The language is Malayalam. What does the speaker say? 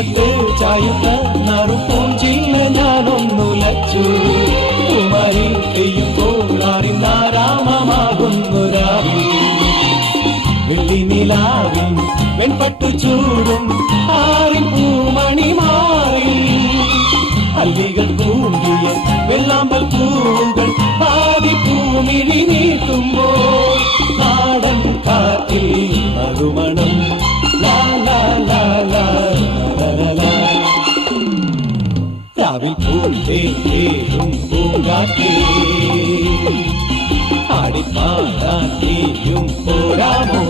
തീരത്ത് ചായുന്ന നറുപൂഞ്ചില്ല ഞാനൊന്നുലച്ചു. കുമാരി പെയ്യുമ്പോൾ ആറിനാരാമമാകുന്നൊരാവിൽ വെള്ളി നിലാവിൽ വെൺപട്ടു ചൂടും ആറിൻ പൂമണി മാറി അല്ലികൾ കൂടിയ വെള്ളാമ്പൽ പൂവുകൾ പാതി പൂമിഴി നീട്ടുമ്പോൾ നാടൻ കാറ്റിൽ നറുമണം ലാ ലാ ലാ ലാ ലാ. രാവിൽ പൂന്തേരും പൂങ്കാറ്റേ ആടിപ്പാടാൻ നീയും പോരാമോ?